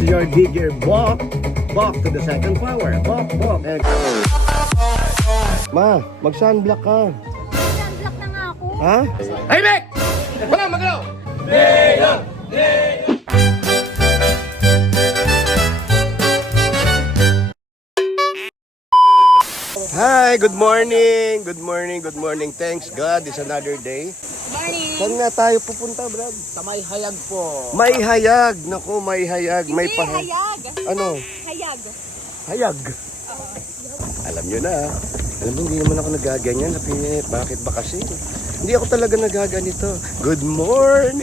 Your digger walk to the second power. Walk. And... Ma, mag-sunblock ka. Sunblock na nga ako. Ha? Hey, Mick! Wala, magalaw! Hi, good morning. Thanks God, it's another day. Morning. Saan nga tayo pupunta, Brad? Sa may hayag po. May hayag. Naku, may hayag. May Hindi, hayag. Ano? Hayag. Hayag. Alam nyo na. Alam mo, hindi naman ako nagaganyan. Napinit. Bakit ba kasi? Hindi ako talaga nagaganito. Good morning!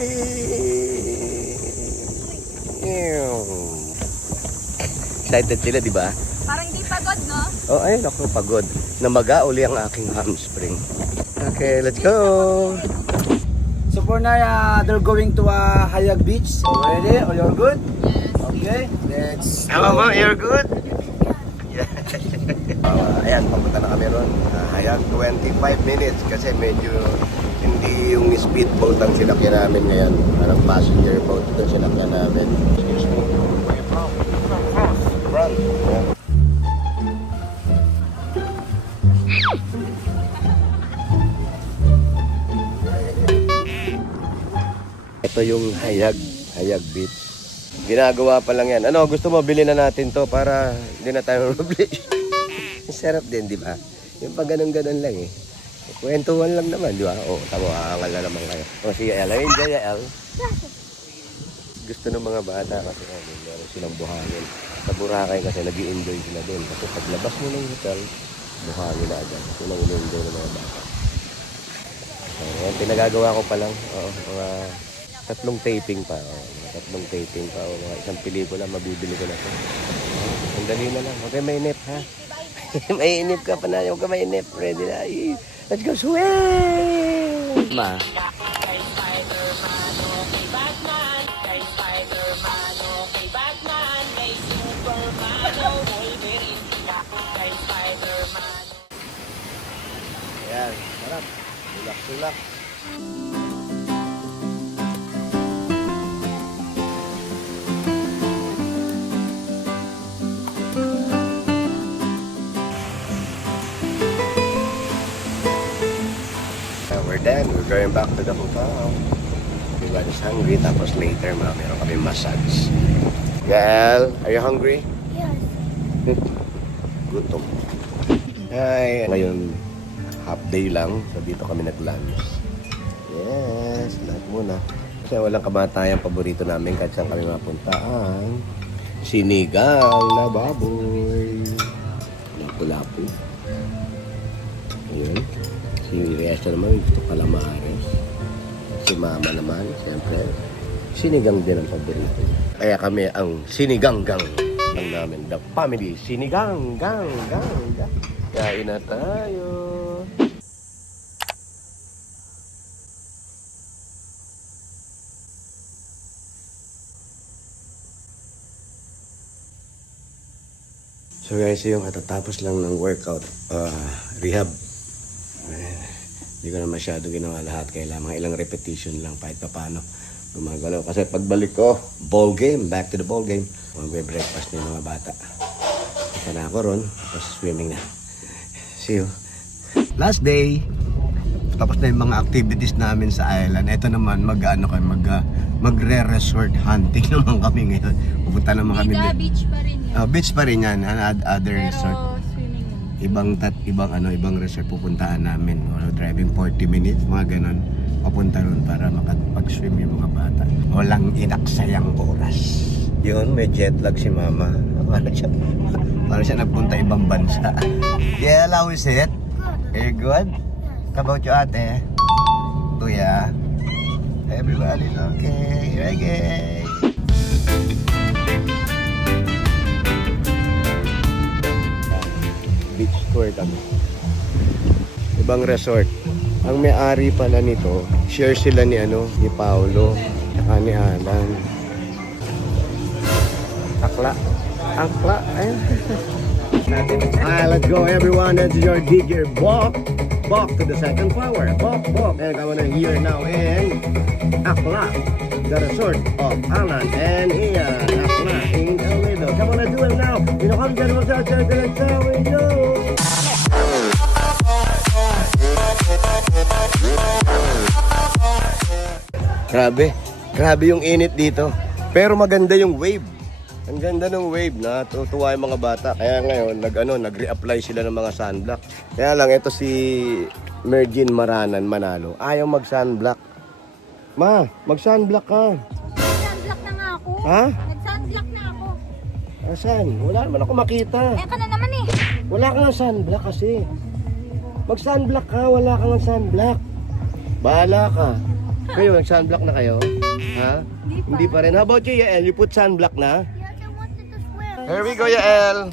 Excited sila, di ba? Parang hindi pagod, no? Oh, ayun ako, pagod. Namaga uli ang aking hamstring. Okay, let's go! So for now, they're going to Hayag Beach. So ready? Are you good? Yes. Okay, let's Hello, ma'am, you're good? Yeah. Ayan, papunta na kami ron. Hayag 25 minutes kasi medyo hindi yung speedboat ang sinakyan namin ngayon. Parang passenger boat ang sinakyan namin. Excuse me. Where you from? Front. Yeah. Ito yung Hayag Beach. Ginagawa pa lang yan. Ano, gusto mo bilhin na natin to para hindi na tayo mabili. Sarap din, di ba? Yung pag ganun-ganun lang eh. Kwentuhan lang naman, di ba? O, tamo, aangal na naman kayo. O, sige, El. Enjoy, El. Gusto ng mga bata kasi meron silang buhangin. Sa Boracay kasi nag-i-enjoy sila doon. Kasi paglabas mo ng hotel, buhangin na agad. Kasi nang in-enjoy ng mga bata. Ayan, pinagagawa ko pa lang. Oo, mga 3 taping pa. Mga 3 taping pa. Mga isang pelikula, mabibili ko na ito. Sandali na lang. Okay, mainip ha. Mainip ka pa na. Huwag ka mainip. Ready na. Let's go swim! Ma. Kay Spider-Man, kay Batman, kay Spider-Man, kay Batman, kay Superman, Wolverine, kay Spider-Man. Ayan, sarap. Relax. We're done. We're going back to the hotel. Everybody's hungry. Tapos later, meron kami massage. Gael, are you hungry? Yes. Gutom. Hi. Ngayon, half day lang. So, dito kami nag-lunch. Yes, lahat muna. Kasi walang kamatayang paborito namin kahit saan kami mapuntaan. Sinigang na baboy. Lapu-lapu. Ayun. Si Reza naman gusto calamares. Si Mama naman, siyempre, sinigang din ang paborito niya. Kaya kami ang siniganggang lang namin. The family, sinigang-gang. Kain na tayo. So guys, yung katatapos lang ng workout, rehab. Hindi ko na masyado ginawa lahat. Kailangan mga ilang repetition lang kahit pa paano gumagalaw. Kasi pagbalik ko, ball game. Back to the ball game. Magbe-breakfast na yung mga bata. Isa na ako ron. Tapos swimming na. See you. Last day. Tapos na yung mga activities namin sa island. Ito naman, magre-resort hunting naman kami ngayon. Pupunta naman kami. Beach pa rin yan. Beach pa rin yan. Other resort. Pero swimming yan. Ibang resort pupuntahan namin. Driving 40 minutes, mga ganon. Papunta ron para makapag-swim yung mga bata. Walang inaksayang oras. Yun, may jet lag si Mama. Para siya nagpunta ibang bansa. Yeah, how is it? Are you good? How about you, ate? Kuya? Everybody's okay. Reggae! Beach tour kami. Ibang resort. Ang may-ari pala nito, share sila ni Paolo, saka ni Alan. Akla. Let's go everyone. That's your digger walk Bok to the second flower. Bok, bok. And come on here now in Akla, the resort of Alan and Ian. Akla in El Nido. Come on, do it now. You know, come get us out there. Let's go. Grabe yung init dito. Pero maganda yung wave. Ang ganda ng wave, natutuwa yung mga bata. Kaya ngayon, nag-re-apply sila ng mga sunblock. Kaya lang, ito si Mergin Maranan Manalo. Ayaw mag-sunblock. Ma, mag-sunblock ka. Nag-sunblock na nga ako. Ha? Nag-sunblock na ako. Asan? Wala naman ako makita. Eh, ka na naman eh. Wala kang sunblock kasi. Mag-sunblock ka, wala kang sunblock. Bahala ka. Kayo, nag-sunblock na kayo? Ha? Hindi pa rin. How about you, Yael? You put sunblock na? Yes, I wanted to swim. Here we go, Yael.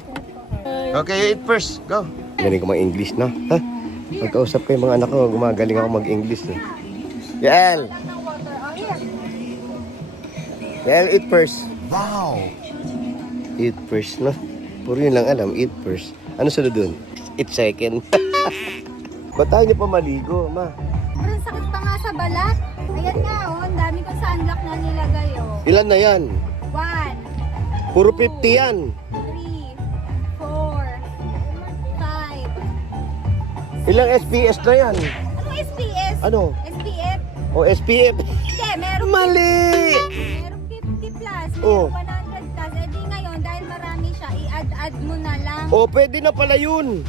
Okay, you eat first. Go. Galing ko mag-English, no? Ha? Pagkausap ko yung mga anak ko, gumagaling ako mag-English. Eh. Yael! Yael, eat first. Wow! Eat first, no? Puro yun lang alam, eat first. Ano sunod dun? Eat second. Ba't tayo niyo pa maligo, ma? Sobrang sakit pa nga sa balat. Ayan nga, oh. Ang dami kong sunblock na nilagay, oh. Ilan na yan? 1, Puro 50 yan. 3, 4, 5. Ilang SPS na yan? Ano SPS? Ano? SPF? O SPF? Hindi, meron Mali! Meron 50 plus, Oh. meron 100 plus. Eh di ngayon, dahil marami siya, i-add mo na lang. O, pwede na pala yun.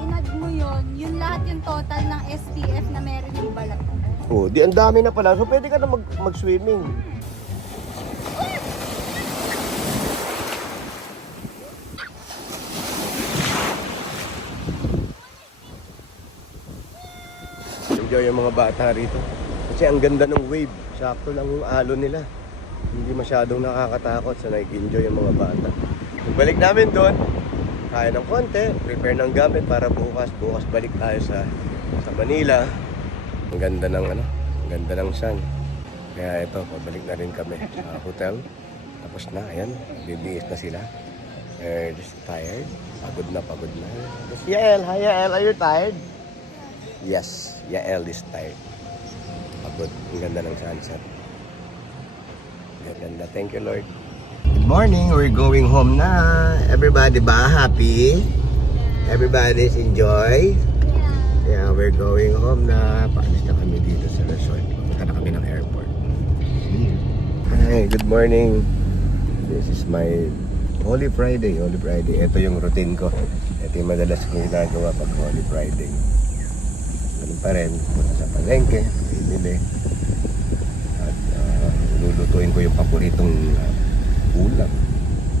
In-add mo yun lahat yung total ng SPF na meron yung balat. O, di ang dami na pala. So, pwede ka na mag-swimming. Enjoy yung mga bata rito. Kasi ang ganda ng wave. Sakto lang yung alon nila. Hindi masyadong nakakatakot. So, nag-enjoy yung mga bata. Balik namin doon. Kaya ng konti. Prepare ng gamit para bukas. Bukas balik tayo sa Manila. Ang ganda ng ang ganda ng sun. Kaya ito, pabalik na rin kami sa hotel. Tapos na, ayan. Bibihis na sila. They're just tired. Pagod na. Tapos, Yael, hi Yael, are you tired? Yes, Yael is tired. Pagod. Ang ganda ng sunset. Ang ganda. Thank you, Lord. Good morning. We're going home na. Everybody ba happy? Everybody's enjoy? Yeah, we're going home na. Paalis na kami dito sa resort. Pumunta na kami ng airport. Hi, good morning. This is my Holy Friday. Ito yung routine ko. Ito yung madalas kong ginagawa pag Holy Friday. Ganun pa rin. Punta sa palengke. Bibili. At lulutuin ko yung paboritong ulam.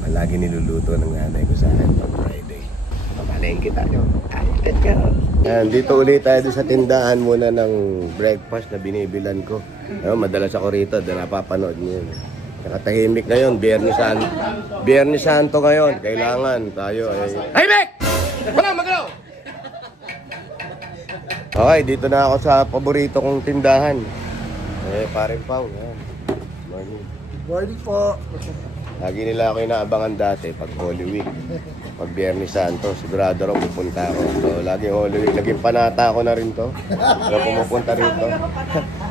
Palagi niluluto ng nanay ko sa akin pag Friday. Palengke tayo. Let's go. Yan, dito ulit tayo sa tindahan muna ng breakfast na binibilan ko. Madalas ako rito, napapanood niyo yun. Nakatahimik ngayon, Biyernes Santo ngayon. Kailangan tayo ay... Hey, Mek! Walang magalaw! Okay, dito na ako sa paborito kong tindahan. Parin Pao. Yan. Morning. Morning po. Lagi nila ako inaabangan dati pag Holy Week. Pag Biyernes Santo, sigurado raw pupunta ako. So, lagi Holy Week. Naging panata ko na rin to. Kaya pumupunta rito.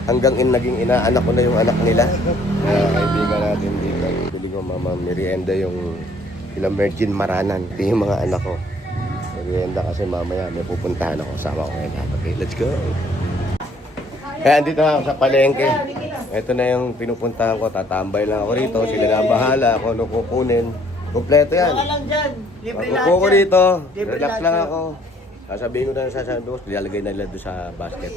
Hanggang naging inaanak ko na yung anak nila. Kaibigan natin dito. Bili ko mama merienda yung ilang Mergin Maranan. Ito yung mga anak ko. Merienda kasi mamaya may pupuntahan ako. Sama ko ngayon. Okay, let's go. Kaya andito na ako sa palengke. Ito na yung pinupuntahan ko. Tatambay lang ako rito. Sila na bahala. Ako ano kukunin. Kompleto yan. Pagkuko ko rito. Relax lang ako. Sasabihin ko na sasabihin ko. Nilalagay na nila doon sa basket.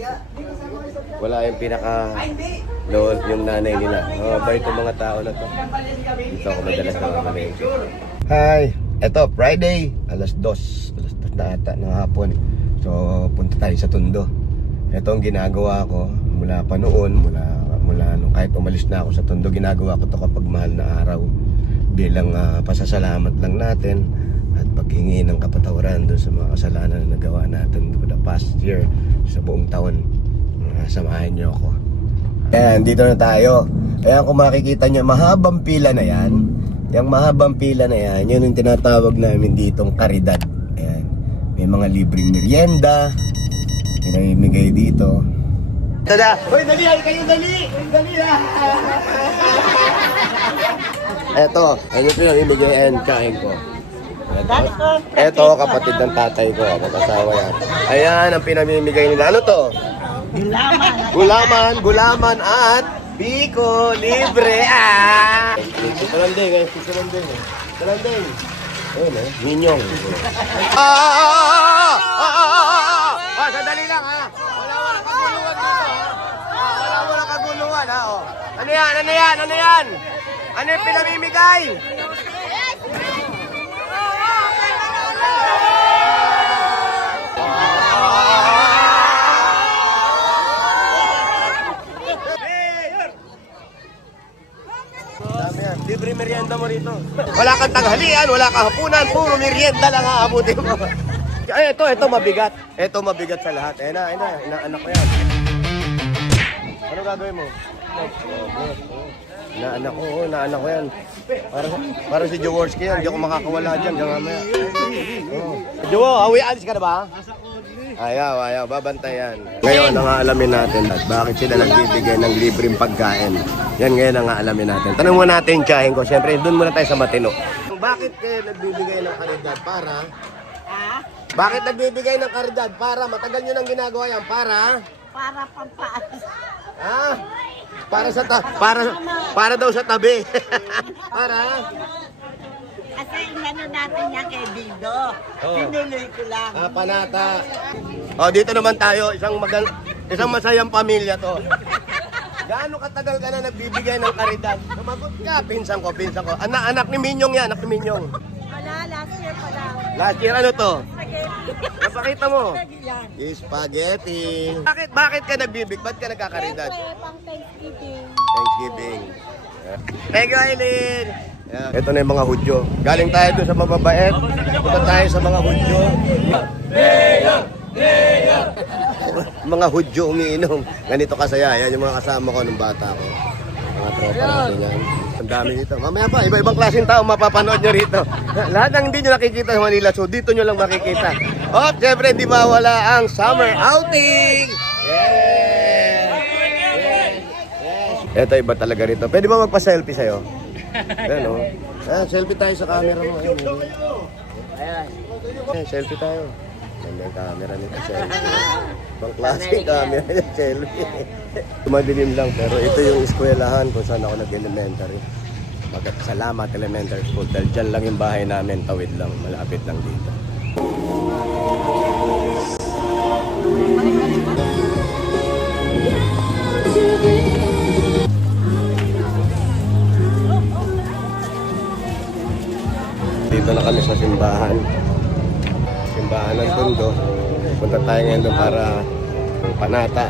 Wala yung pinaka-lol yung nanay nila. Mabait yung mga tao na to. Dito ako madalas na palengke. Hi! Ito, Friday. Alas 2 na ata ng hapon. So, punta tayo sa Tondo. Ito ang ginagawa ko mula pa noon, mula nung kahit umalis na ako sa Tondo, ginagawa ko to kapag mahal na araw bilang pasasalamat lang natin at paghingi ng kapatawaran doon sa mga kasalanan na nagawa natin for the past year, sa buong taon. Samahan niyo ako. Ayan, dito na tayo. Ayan, kung makikita niyo, mahabang pila na yan. Yung mahabang pila na yan, yun yung tinatawag namin ditong karidad. Ayan, may mga libreng merienda. pinamimigay dito. Tada! Hoy, dali! Kayo dali! Dali na! Eto, ano yung pinamimigay and kain ko. Eto, kapatid ng tatay ko, mag-asawa yan. Ayan, ang pinamimigay nila. Ano to? Gulaman at biko libre. Talanding. Ayun eh, minyong. Sandali lang ha. Wala kaguluhan ha. Ano yan? Ano yung pinamimigay? Dami yan. Libre merienda mo rito. Wala kang tanghalian, wala kang hapunan, puro merienda lang aabutin mo. Ay, ito mabigat. Ito mabigat sa lahat. Inaanak ko yan. Ano gagawin mo? Inaanak ko yan. Para si Jaworski yan. Hindi ako makakawala dyan. Diyan mamaya. Jowo, alis ka na ba? Ayaw, babantayan. Ngayon, ang aalamin natin at bakit sila nagbibigay ng libreng pagkain. Yan ngayon ang aalamin natin. Tanong mo natin, tsahin ko. Siyempre, doon muna tayo sa matino. Bakit kayo nagbibigay ng karidad para? Bakit nagbibigay ng karidad para? Matagal nyo nang ginagawa yan. Para? Para pampaas. Para daw sa tabi. Para? Kasi inano natin yan kay Dido. Tinuloy ko lang. Panata. Dito naman tayo, isang masayang pamilya to. Gaano katagal ka na nagbibigay ng karidad? Sumagot ka, pinsan ko. Anak ni Minyong yan, Wala, last year pa lang. Last year, ano to? Spaghetti. Napakita mo. Yan. Spaghetti. Bakit ka nagbibig? Ba't ka nagkakaridad? Siyempre, pang Thanksgiving. Thanksgiving. Thank you, Aileen. Ito na yung mga Hudyo. Galing tayo doon sa mababait. Punta tayo sa mga Hudyo. Mga Hudyo umiinom. Ganito kasaya. Yan yung mga kasama ko nung bata ko. Mga tropa natin yan. Ang dami dito. Mamaya pa, iba-ibang klaseng tao mapapanood nyo rito. Lahat ng hindi nyo nakikita sa Manila, so dito nyo lang makikita. Siyempre, hindi mawala ang summer outing! Ito iba talaga rito. Pwede ba magpa-selfie sa'yo? Ayan o. Selfie tayo sa camera mo. Ayan. Selfie tayo. Ganda yung camera nito. Selfie. Ibang klaseng camera yung selfie. Madilim lang pero ito yung eskwelahan kung saan ako nag-elementary. Salamat Elementary School. Dahil dyan lang yung bahay namin. Tawid lang. Malapit lang dito. Dito na kami sa simbahan. Simbahan ng Tondo. Punta tayo ngayon doon para panata.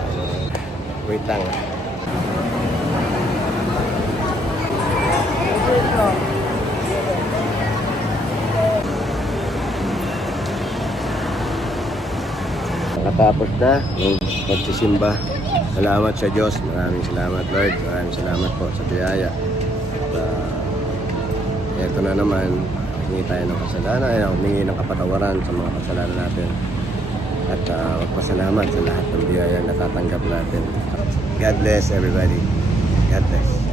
Wait lang. Nakatapos na yung pagsisimba. Salamat sa Diyos. Maraming salamat, Lord. Maraming salamat po sa biyaya. Ito na naman, humingi tayo ng kasalanan, humingi ng kapatawaran sa mga kasalanan natin. At magpasalamat sa lahat ng biyaya na natatanggap natin. God bless everybody. God bless.